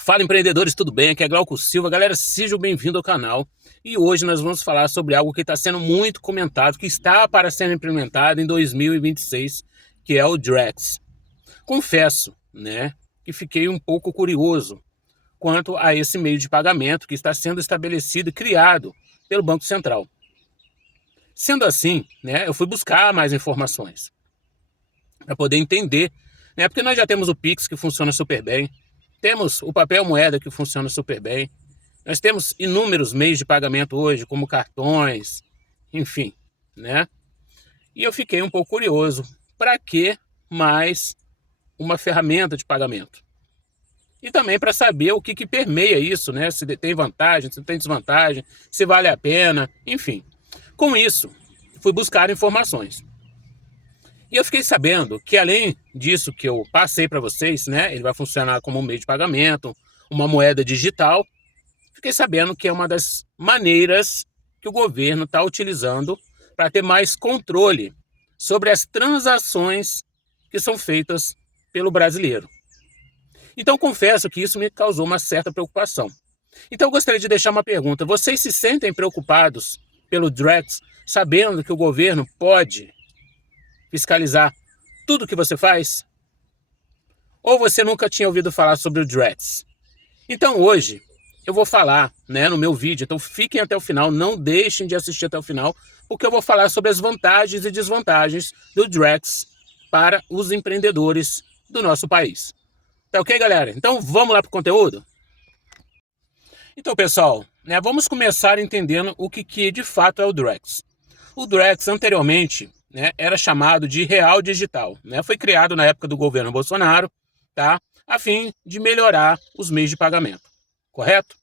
Fala, empreendedores, tudo bem? Aqui é Glauco Silva. Galera, sejam bem-vindos ao canal. E hoje nós vamos falar sobre algo que está sendo muito comentado, que está para ser implementado em 2026, que é o Drex. Confesso, né, que fiquei um pouco curioso quanto a esse meio de pagamento que está sendo estabelecido e criado pelo Banco Central. Sendo assim, né, eu fui buscar mais informações para poder entender, né, porque nós já temos o Pix, que funciona super bem, temos o papel moeda, que funciona super bem, nós temos inúmeros meios de pagamento hoje, como cartões, enfim, né? E eu fiquei um pouco curioso, para que mais uma ferramenta de pagamento? E também para saber o que permeia isso, né? Se tem vantagem, se tem desvantagem, se vale a pena, enfim. Com isso, fui buscar informações. E eu fiquei sabendo que, além disso que eu passei para vocês, né, ele vai funcionar como um meio de pagamento, uma moeda digital. Fiquei sabendo que é uma das maneiras que o governo está utilizando para ter mais controle sobre as transações que são feitas pelo brasileiro. Então, confesso que isso me causou uma certa preocupação. Então, eu gostaria de deixar uma pergunta. Vocês se sentem preocupados pelo Drex, sabendo que o governo pode fiscalizar tudo que você faz? Ou você nunca tinha ouvido falar sobre o Drex? Então hoje eu vou falar, né, no meu vídeo, então fiquem até o final, não deixem de assistir até o final, porque eu vou falar sobre as vantagens e desvantagens do Drex para os empreendedores do nosso país. Tá ok, galera? Então vamos lá para o conteúdo? Então, pessoal, né, vamos começar entendendo o que de fato é o Drex. O Drex, anteriormente, né, era chamado de Real Digital, né? Foi criado na época do governo Bolsonaro, tá? A fim de melhorar os meios de pagamento, correto?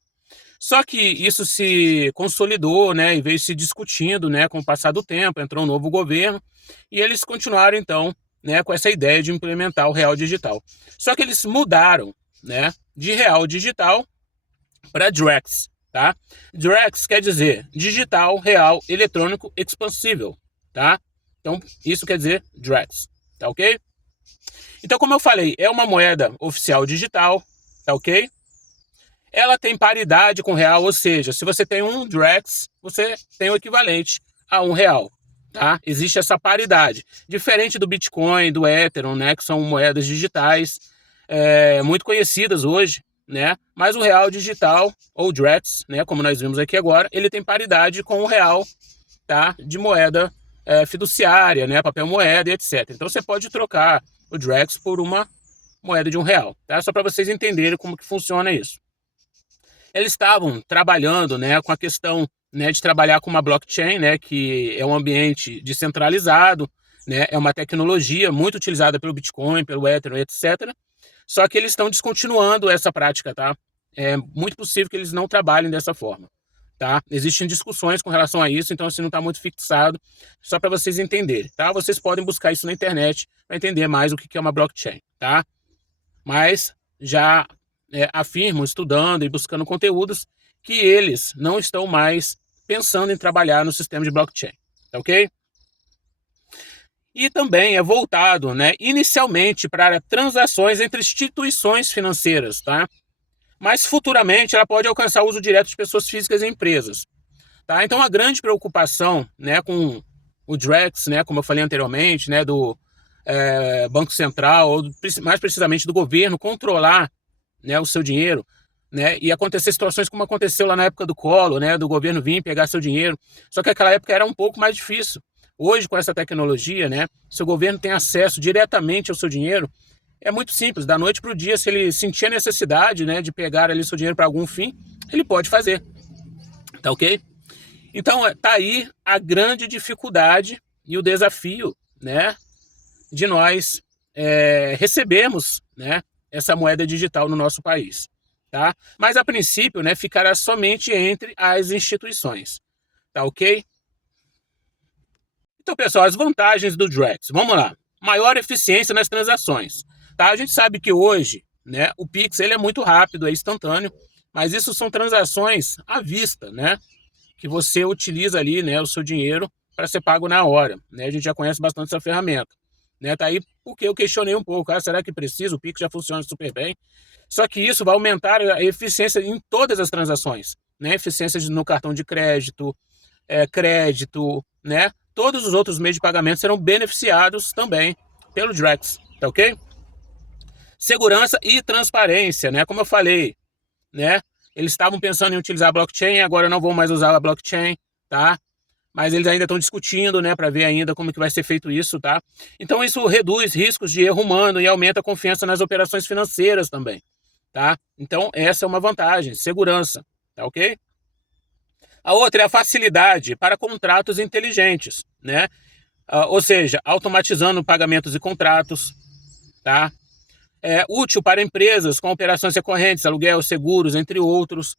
Só que isso se consolidou, né, e veio se discutindo, né, com o passar do tempo, entrou um novo governo e eles continuaram então, né, com essa ideia de implementar o Real Digital. Só que eles mudaram, né, de Real Digital para Drex, tá? Drex quer dizer digital, real, eletrônico, expansível, tá? Então, isso quer dizer Drex, tá ok? Então, como eu falei, é uma moeda oficial digital, tá ok? Ela tem paridade com o real, ou seja, se você tem um Drex, você tem o equivalente a R$ 1, tá? Existe essa paridade. Diferente do Bitcoin, do Ethereum, né, que são moedas digitais, muito conhecidas hoje, né? Mas o real digital, ou Drex, né, como nós vimos aqui agora, ele tem paridade com o real, tá? De moeda fiduciária, né? Papel moeda e etc. Então você pode trocar o Drex por uma moeda de R$ 1, tá? Só para vocês entenderem como que funciona isso. Eles estavam trabalhando, né, com a questão, né, de trabalhar com uma blockchain, né, que é um ambiente descentralizado, né, é uma tecnologia muito utilizada pelo Bitcoin, pelo Ethereum, etc. Só que eles estão descontinuando essa prática, tá? É muito possível que eles não trabalhem dessa forma, tá? Existem discussões com relação a isso, então assim não está muito fixado, só para vocês entenderem, tá? Vocês podem buscar isso na internet para entender mais o que é uma blockchain, tá? Mas já afirmam, estudando e buscando conteúdos, que eles não estão mais pensando em trabalhar no sistema de blockchain, tá ok? E também é voltado, né, inicialmente para transações entre instituições financeiras, tá? Mas futuramente ela pode alcançar o uso direto de pessoas físicas e empresas, tá? Então a grande preocupação, né, com o Drex, né, como eu falei anteriormente, né, do Banco Central, ou mais precisamente do governo, controlar, né, o seu dinheiro, né, e acontecer situações como aconteceu lá na época do Collor, né, do governo vir pegar seu dinheiro. Só que aquela época era um pouco mais difícil. Hoje, com essa tecnologia, né, se o governo tem acesso diretamente ao seu dinheiro, é muito simples. Da noite para o dia, se ele sentir a necessidade, né, de pegar ali seu dinheiro para algum fim, ele pode fazer. Tá ok? Então, tá aí a grande dificuldade e o desafio, né, de nós recebermos, né, essa moeda digital no nosso país, tá? Mas a princípio, né, ficará somente entre as instituições, tá ok? Então, pessoal, as vantagens do Drex, vamos lá. Maior eficiência nas transações, tá? A gente sabe que hoje, né, o Pix ele é muito rápido, é instantâneo, mas isso são transações à vista, né? Que você utiliza ali, né, o seu dinheiro para ser pago na hora, né? A gente já conhece bastante essa ferramenta. né? Tá aí porque eu questionei um pouco, será que precisa? O Pix já funciona super bem. Só que isso vai aumentar a eficiência em todas as transações, né? Eficiência no cartão de crédito, crédito, né? Todos os outros meios de pagamento serão beneficiados também pelo Drex, tá ok? Segurança e transparência, né? Como eu falei, né? Eles estavam pensando em utilizar a blockchain, agora não vão mais usar a blockchain, tá? Mas eles ainda estão discutindo, né, para ver ainda como que vai ser feito isso, tá? Então isso reduz riscos de erro humano e aumenta a confiança nas operações financeiras também, tá? Então essa é uma vantagem, segurança, tá ok? A outra é a facilidade para contratos inteligentes, né? Ou seja, automatizando pagamentos e contratos, tá? É útil para empresas com operações recorrentes, aluguel, seguros, entre outros,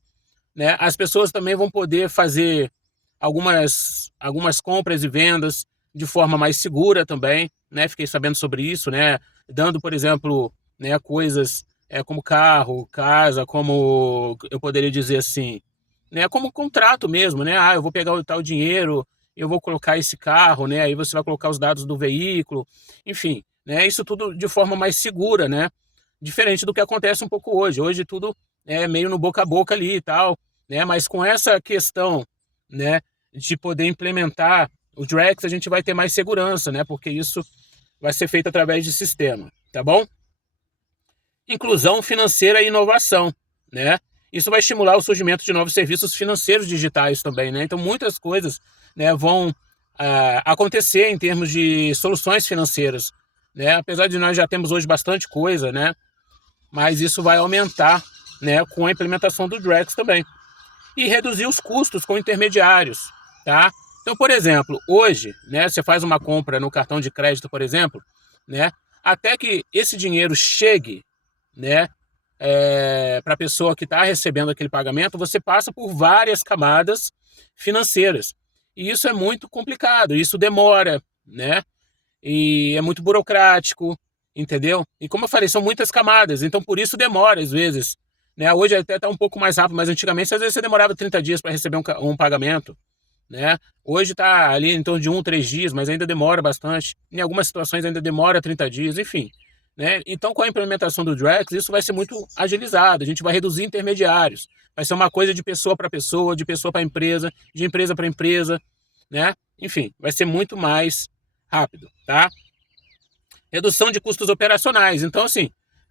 né? As pessoas também vão poder fazer algumas compras e vendas de forma mais segura também, né? Fiquei sabendo sobre isso, né? Dando, por exemplo, né, coisas como carro, casa, como eu poderia dizer assim, né? Como contrato mesmo, né? Eu vou pegar o tal dinheiro, eu vou colocar esse carro, né? Aí você vai colocar os dados do veículo, enfim, né? Isso tudo de forma mais segura, né? Diferente do que acontece um pouco hoje. Hoje tudo é meio no boca a boca ali e tal, né? Mas com essa questão, né, de poder implementar o Drex, a gente vai ter mais segurança, né? Porque isso vai ser feito através de sistema, tá bom? Inclusão financeira e inovação, né? Isso vai estimular o surgimento de novos serviços financeiros digitais também, né? Então muitas coisas, né, vão acontecer em termos de soluções financeiras, né? Apesar de nós já temos hoje bastante coisa, né? Mas isso vai aumentar, né, com a implementação do Drex também. E reduzir os custos com intermediários, tá? Então, por exemplo, hoje, né, você faz uma compra no cartão de crédito, por exemplo, né, até que esse dinheiro chegue, né, para a pessoa que está recebendo aquele pagamento, você passa por várias camadas financeiras. E isso é muito complicado, isso demora, né? E é muito burocrático, entendeu? E como eu falei, são muitas camadas, então por isso demora às vezes. Né? Hoje até está um pouco mais rápido, mas antigamente às vezes você demorava 30 dias para receber um pagamento. Né? Hoje está ali em torno de 3 dias, mas ainda demora bastante. Em algumas situações ainda demora 30 dias, enfim. Né? Então, com a implementação do Drex, isso vai ser muito agilizado. A gente vai reduzir intermediários. Vai ser uma coisa de pessoa para pessoa, de pessoa para empresa, de empresa para empresa. Né? Enfim, vai ser muito mais rápido, tá? Redução de custos operacionais. Então, assim,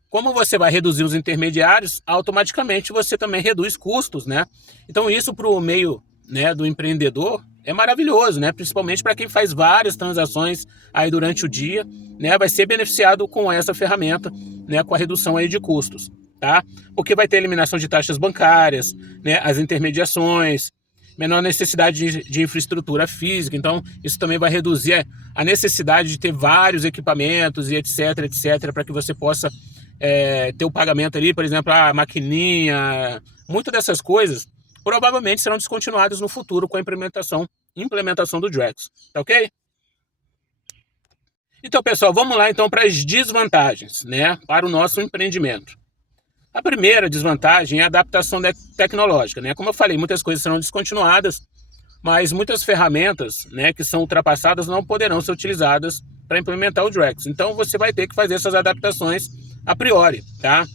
como você vai reduzir os intermediários, automaticamente você também reduz custos, né? Então, isso para o meio, né, do empreendedor é maravilhoso, né? Principalmente para quem faz várias transações aí durante o dia, né? Vai ser beneficiado com essa ferramenta, né? Com a redução aí de custos, tá? Porque vai ter eliminação de taxas bancárias, né? As intermediações, menor necessidade de infraestrutura física, então isso também vai reduzir a necessidade de ter vários equipamentos e etc, para que você possa ter o pagamento ali, por exemplo, a maquininha, muitas dessas coisas provavelmente serão descontinuadas no futuro com a implementação do Drex, tá ok? Então, pessoal, vamos lá então para as desvantagens, né, para o nosso empreendimento. A primeira desvantagem é a adaptação tecnológica, né? Como eu falei, muitas coisas serão descontinuadas, mas muitas ferramentas, né, que são ultrapassadas não poderão ser utilizadas para implementar o Drex. Então você vai ter que fazer essas adaptações a priori, tá?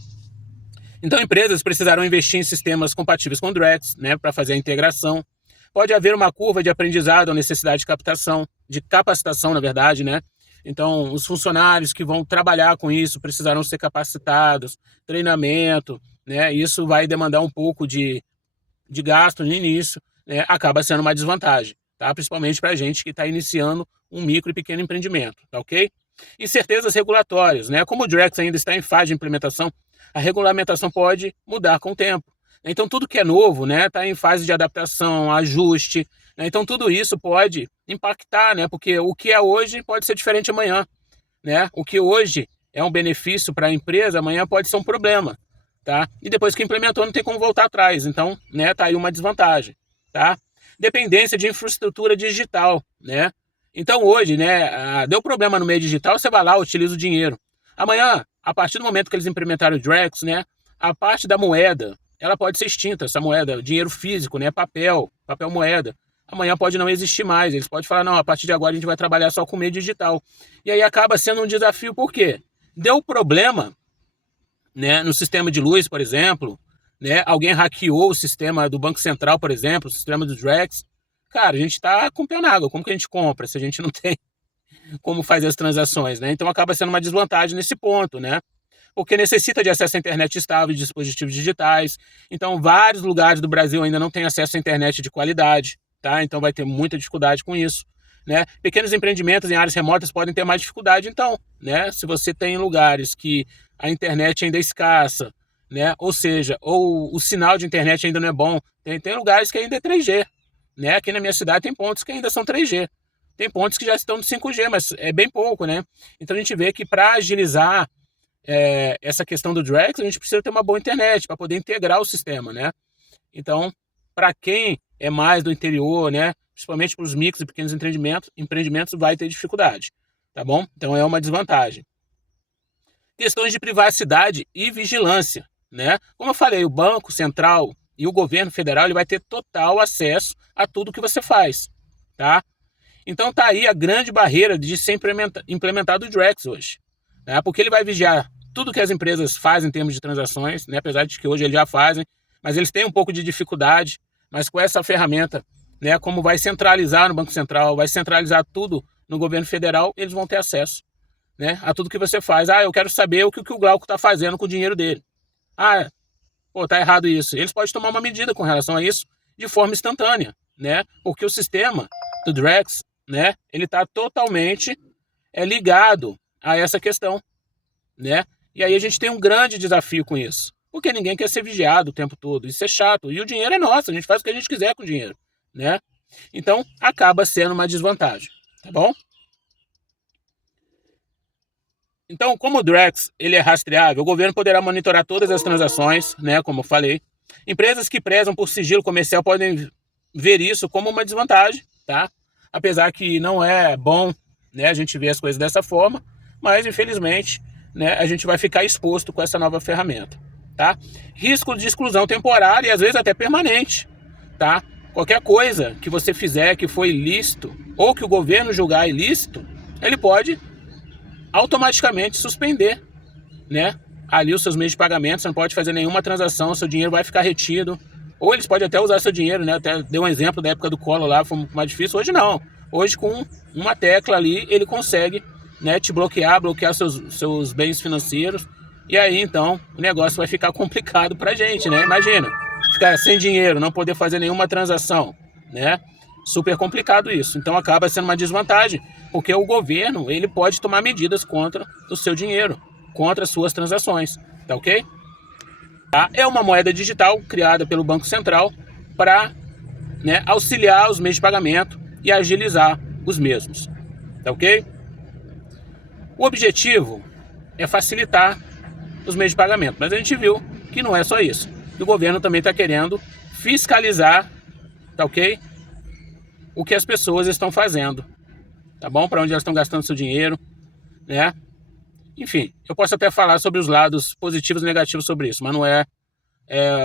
Então empresas precisarão investir em sistemas compatíveis com o Drex, né, para fazer a integração. Pode haver uma curva de aprendizado ou necessidade de capacitação, na verdade, né? Então, os funcionários que vão trabalhar com isso precisarão ser capacitados, treinamento, né? Isso vai demandar um pouco de gasto no início, né? Acaba sendo uma desvantagem, tá? Principalmente para a gente que está iniciando um micro e pequeno empreendimento, tá ok? Incertezas regulatórias, né? Como o Drex ainda está em fase de implementação, a regulamentação pode mudar com o tempo. Então, tudo que é novo, né, está em fase de adaptação, ajuste, né? Então, tudo isso pode impactar, né? Porque o que é hoje pode ser diferente amanhã, né? O que hoje é um benefício para a empresa, amanhã pode ser um problema, tá? E depois que implementou, não tem como voltar atrás. Então, né, tá aí uma desvantagem, tá? Dependência de infraestrutura digital, né? Então, hoje, né, deu problema no meio digital, você vai lá, utiliza o dinheiro. Amanhã, a partir do momento que eles implementaram o Drex, né, a parte da moeda, ela pode ser extinta, essa moeda, dinheiro físico, né, papel moeda. amanhã pode não existir mais. Eles podem falar, não, a partir de agora a gente vai trabalhar só com meio digital. E aí acaba sendo um desafio, por quê? Deu problema, né, no sistema de luz, por exemplo, né, alguém hackeou o sistema do Banco Central, por exemplo, o sistema do Drex. Cara, a gente está com o pé na água. Como que a gente compra se a gente não tem como fazer as transações, né? Então acaba sendo uma desvantagem nesse ponto, né? Porque necessita de acesso à internet estável de dispositivos digitais. Então, vários lugares do Brasil ainda não têm acesso à internet de qualidade, tá? Então vai ter muita dificuldade com isso, né? Pequenos empreendimentos em áreas remotas podem ter mais dificuldade, então, né? Se você tem lugares que a internet ainda é escassa, né? Ou seja, ou o sinal de internet ainda não é bom, tem lugares que ainda é 3G, né? Aqui na minha cidade tem pontos que ainda são 3G. Tem pontos que já estão no 5G, mas é bem pouco, né? Então a gente vê que para agilizar essa questão do Drex, a gente precisa ter uma boa internet para poder integrar o sistema, né? Então, para quem é mais do interior, né, principalmente para os micros e pequenos empreendimentos, vai ter dificuldade, tá bom? Então é uma desvantagem. Questões de privacidade e vigilância, né? Como eu falei, o Banco Central e o governo federal ele vai ter total acesso a tudo que você faz, tá? Então tá aí a grande barreira de ser implementado o Drex hoje, né? Porque ele vai vigiar tudo que as empresas fazem em termos de transações, né? Apesar de que hoje eles já fazem, mas eles têm um pouco de dificuldade, mas com essa ferramenta, né, como vai centralizar no Banco Central, vai centralizar tudo no governo federal, eles vão ter acesso, né, a tudo que você faz. Ah, eu quero saber o que o Glauco está fazendo com o dinheiro dele. Ah, pô, tá errado isso. Eles podem tomar uma medida com relação a isso de forma instantânea, né, porque o sistema do Drex, né, ele está totalmente ligado a essa questão, né, e aí a gente tem um grande desafio com isso. Porque ninguém quer ser vigiado o tempo todo. Isso é chato. E o dinheiro é nosso. A gente faz o que a gente quiser com o dinheiro, né? Então, acaba sendo uma desvantagem. Tá bom? Então, como o Drex ele é rastreável, o governo poderá monitorar todas as transações, né? Como eu falei. Empresas que prezam por sigilo comercial podem ver isso como uma desvantagem, tá? Apesar que não é bom, né, a gente ver as coisas dessa forma. Mas, infelizmente, né, a gente vai ficar exposto com essa nova ferramenta. Tá? Risco de exclusão temporária e às vezes até permanente, tá? Qualquer coisa que você fizer que foi ilícito ou que o governo julgar ilícito, ele pode automaticamente suspender, né, ali os seus meios de pagamento. Você não pode fazer nenhuma transação, seu dinheiro vai ficar retido, ou eles podem até usar seu dinheiro, né? Até dei um exemplo da época do Collor lá, foi mais difícil. Hoje não, hoje com uma tecla ali ele consegue, né, te bloquear seus bens financeiros. E aí, então, o negócio vai ficar complicado pra gente, né? Imagina, ficar sem dinheiro, não poder fazer nenhuma transação, né? Super complicado isso. Então, acaba sendo uma desvantagem, porque o governo, ele pode tomar medidas contra o seu dinheiro, contra as suas transações, tá ok? Tá? É uma moeda digital criada pelo Banco Central para, né, auxiliar os meios de pagamento e agilizar os mesmos, tá ok? O objetivo é facilitar os meios de pagamento. Mas a gente viu que não é só isso. O governo também está querendo fiscalizar, tá ok? O que as pessoas estão fazendo, tá bom? Para onde elas estão gastando seu dinheiro, né? Enfim, eu posso até falar sobre os lados positivos e negativos sobre isso, mas não é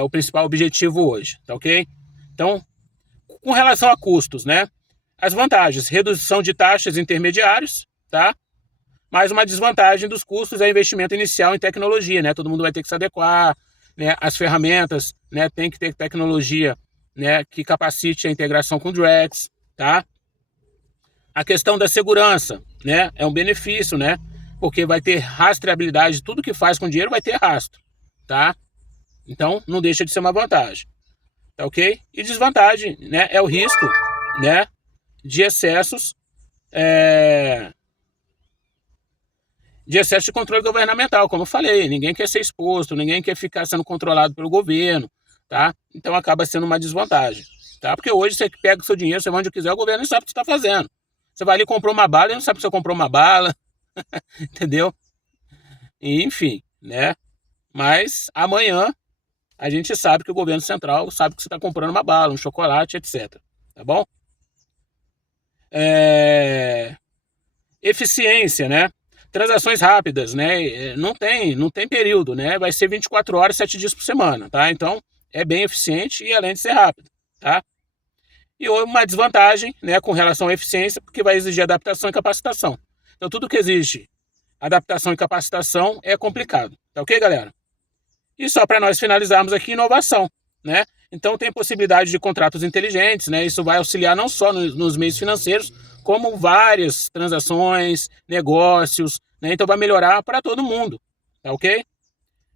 o principal objetivo hoje, tá ok? Então, com relação a custos, né? As vantagens, redução de taxas intermediários, tá? Mas uma desvantagem dos custos é investimento inicial em tecnologia, né? Todo mundo vai ter que se adequar, né? As ferramentas, né? Tem que ter tecnologia, né, que capacite a integração com o Drex, tá? A questão da segurança, né? É um benefício, né? Porque vai ter rastreabilidade, tudo que faz com dinheiro vai ter rastro, tá? Então, não deixa de ser uma vantagem, tá ok? E desvantagem, né? É o risco, né, de excessos, de excesso de controle governamental, como eu falei. Ninguém quer ser exposto, ninguém quer ficar sendo controlado pelo governo, tá? Então acaba sendo uma desvantagem, tá? Porque hoje você pega o seu dinheiro, você vai onde quiser, o governo não sabe o que você está fazendo. Você vai ali e comprou uma bala, ele não sabe que você comprou uma bala, entendeu? E, enfim, né? Mas amanhã a gente sabe que o governo central sabe que você está comprando uma bala, um chocolate, etc. Tá bom? Eficiência, né? Transações rápidas, né? Não tem período, né? Vai ser 24 horas, 7 dias por semana, tá? Então, é bem eficiente e além de ser rápido, tá? E uma desvantagem, né, com relação à eficiência, porque vai exigir adaptação e capacitação. Então, tudo que exige adaptação e capacitação é complicado. Tá ok, galera? E só para nós finalizarmos aqui, inovação, né? Então, tem possibilidade de contratos inteligentes, né? Isso vai auxiliar não só nos meios financeiros, como várias transações, negócios, né? Então, vai melhorar para todo mundo, tá ok?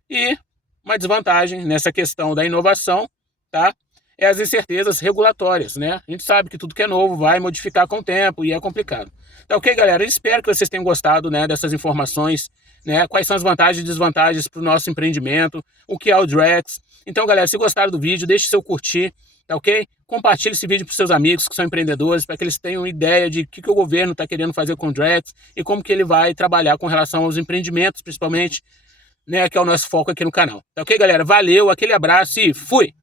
E uma desvantagem nessa questão da inovação, tá? É as incertezas regulatórias, né? A gente sabe que tudo que é novo vai modificar com o tempo e é complicado. Tá ok, galera? Eu espero que vocês tenham gostado, né, dessas informações, né? Quais são as vantagens e desvantagens para o nosso empreendimento, o que é o Drex. Então, galera, se gostaram do vídeo, deixe seu curtir, tá ok? Compartilhe esse vídeo para os seus amigos que são empreendedores, para que eles tenham ideia de o que o governo está querendo fazer com o Drex e como que ele vai trabalhar com relação aos empreendimentos, principalmente, né, que é o nosso foco aqui no canal. Tá ok, galera? Valeu, aquele abraço e fui!